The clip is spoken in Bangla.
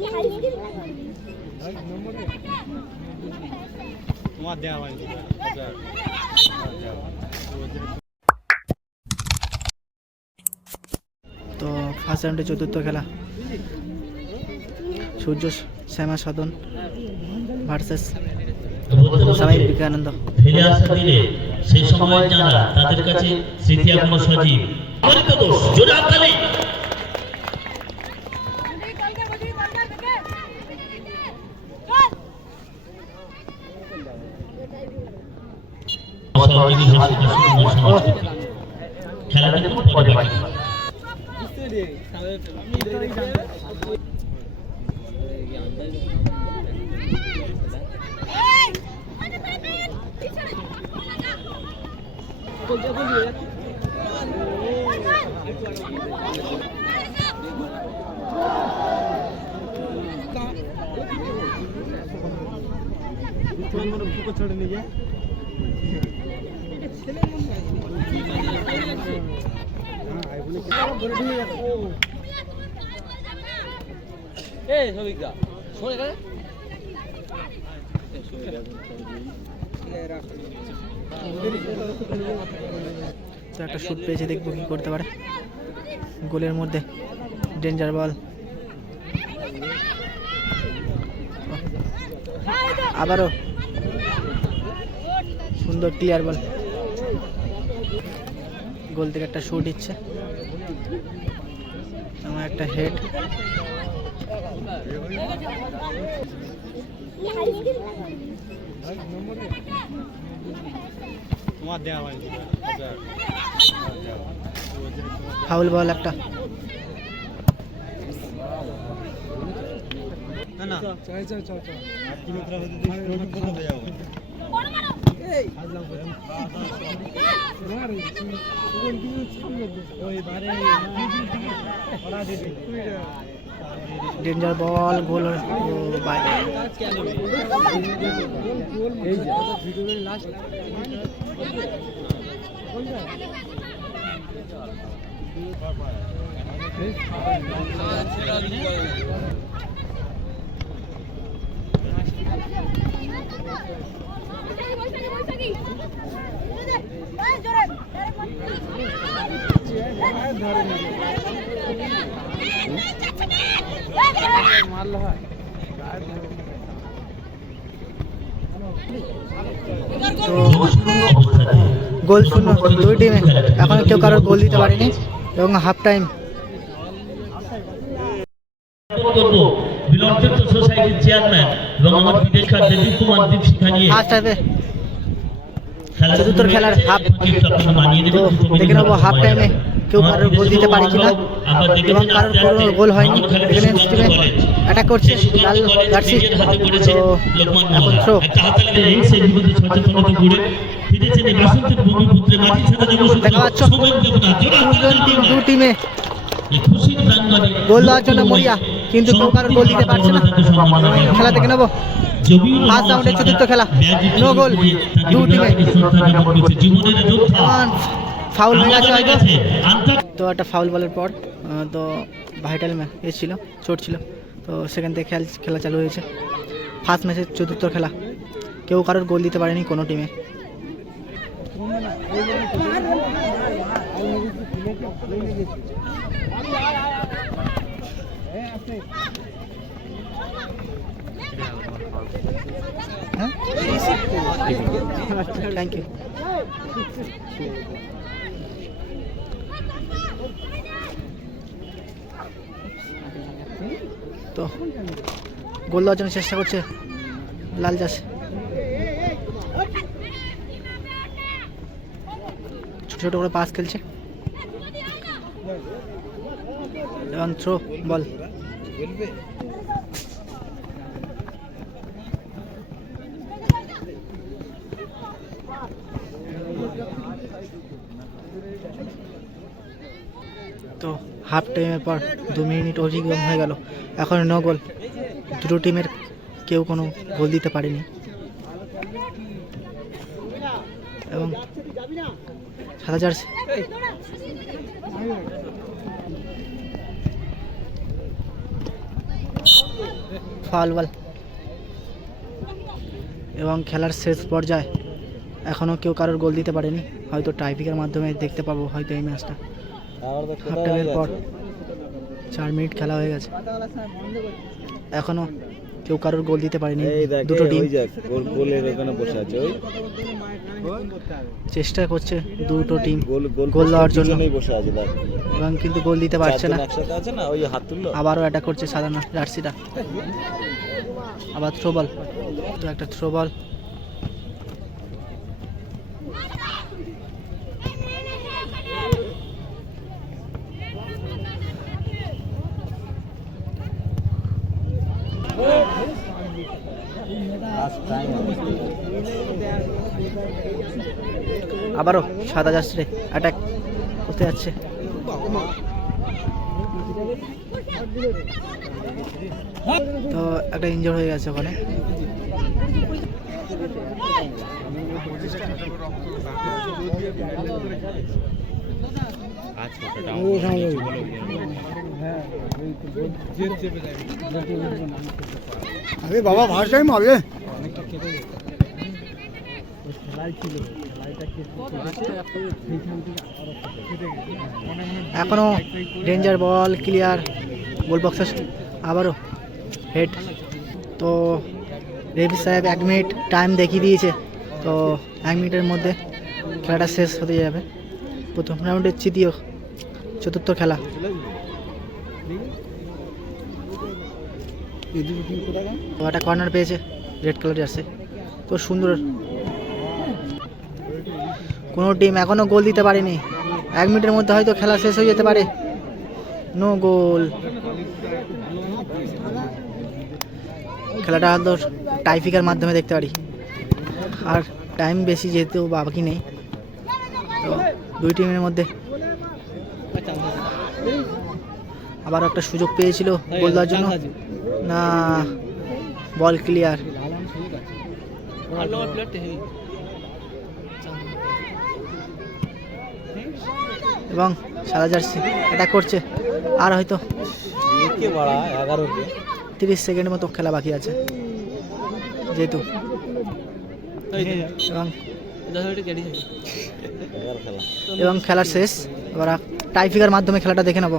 তো ফার্স্ট রাউন্ডে চতুর্থ খেলা সূর্য শ্যামা সদন ভার্সেস স্বামী বিবেকানন্দ। ফেলে আসা দিলে সেই সময় যারা তাদের কাছে স্মৃতি এখনো সজীব। খেলা কিন্তু পরে বাকি। একটা শুট পেয়েছে, দেখবো কি করতে পারে। গোলের মধ্যে ডেঞ্জার বল, আবারও সুন্দর ক্লিয়ার বল। গোল থেকে একটা শুট ইচ্ছে, আমার একটা হেড। ফাউল বল একটা। ডেঞ্জার বল, গোল বাইরে। গোল শূন্য দুই টিমে, এখন কেউ কারোর গোল দিতে পারেনি এবং হাফ টাইম। সোসাইটির চেয়ারম্যান এবং আমার বিদেশ দেবী কুমার দীপ শিখানিয়ে চতুর্থ খেলার হাফ দেখে নেবো। হাফ টাইমে কেউ কারোর গোল দিতে পারে কিনা এবং কারোর কোনো গোল হয়নি। এখানে টিমে অ্যাটাক করছে লাল জার্সি। তো এখন থ্রো। দেখা পাচ্ছ দু টিমে গোল দেওয়ার জন্য মরিয়া, কিন্তু কেউ কারোর গোল দিতে পারছে না। খেলা দেখে নেবো। ফার্স্ট রাউন্ডের চতুর্থ খেলা, নো গোল দু টিমে। ফাউল হয়ে গেছে হয়তো। তো একটা ফাউল বলের পর তো ভাইটাল এ ছিল, চোট ছিল, তো সেখান থেকে খেলা চালু হয়েছে। ফার্স্ট ম্যাচের চতুর্থ খেলা, কেউ কারোর গোল দিতে পারেনি কোনো টিমে। Thank you. তো গোল দেওয়ার জন্য চেষ্টা করছে লাল জার্সি। ছোট ছোট করে পাস খেলছে এবং থ্রো বল। তো হাফ টাইমের পর 2 মিনিট অতিক্রম হয়ে গেল, এখন নো গোল। দুটো টিমের কেউ কোনো গোল দিতে পারেনি এবং সাদা জার্সি ফাউল বল। এবং খেলার শেষ পর্যায়ে এখনও কেউ কারোর গোল দিতে পারেনি, হয়তো টাইপিকের মাধ্যমে দেখতে পাবো হয়তো এই ম্যাচটা। হাফ টাইমের পর 4 মিনিট খেলা হয়ে গেছে, এখনও কেউ কারোর গোল দিতে পারেনি দুটো টিম। চেষ্টা করছে দুটো টিম গোল দেওয়ার জন্য, এবং কিন্তু গোল দিতে পারছে না। আবারও অ্যাটাক করছে সাদা জার্সিটা, আবার থ্রো বল, তো একটা থ্রো বল। আবারও সাদা জার্সি অ্যাটাক করতে যাচ্ছে, তো একটা ইনজোর হয়ে গেছে ওখানে। আরে বাবা ফার্স্ট টাইম হবে। এখনো ডেঞ্জার বল ক্লিয়ার, গোল বক্সের আবারও হেড। তো রেফি সাহেব 1 মিনিট টাইম দেখিয়ে দিয়েছে, তো 1 মিনিটের মধ্যে খেলাটা শেষ হতে যাবে। প্রথম রাউন্ডের চতুর্থ খেলা। তো একটা কর্নার পেয়েছে রেড কালার জার্সি, তো সুন্দর। কোনো টিম এখনও গোল দিতে পারেনি, 1 মিনিটের মধ্যে হয়তো খেলা শেষ হয়ে যেতে পারে। No goal. খেলাটা হয়তো টাইপিকের মাধ্যমে দেখতে পারি, আর টাইম বেশি যেহেতু বাকি নেই, তো দুই টিমের মধ্যে আবার একটা সুযোগ পেয়েছিল গোল দেওয়ার জন্য, না বল ক্লিয়ার। এবং সাদা জার্সি এটা করছে, আর হয়তো 30 সেকেন্ডের মতো খেলা বাকি আছে যেহেতু। এবং খেলার শেষ, এবার টাইপিকের মাধ্যমে খেলাটা দেখে নেব।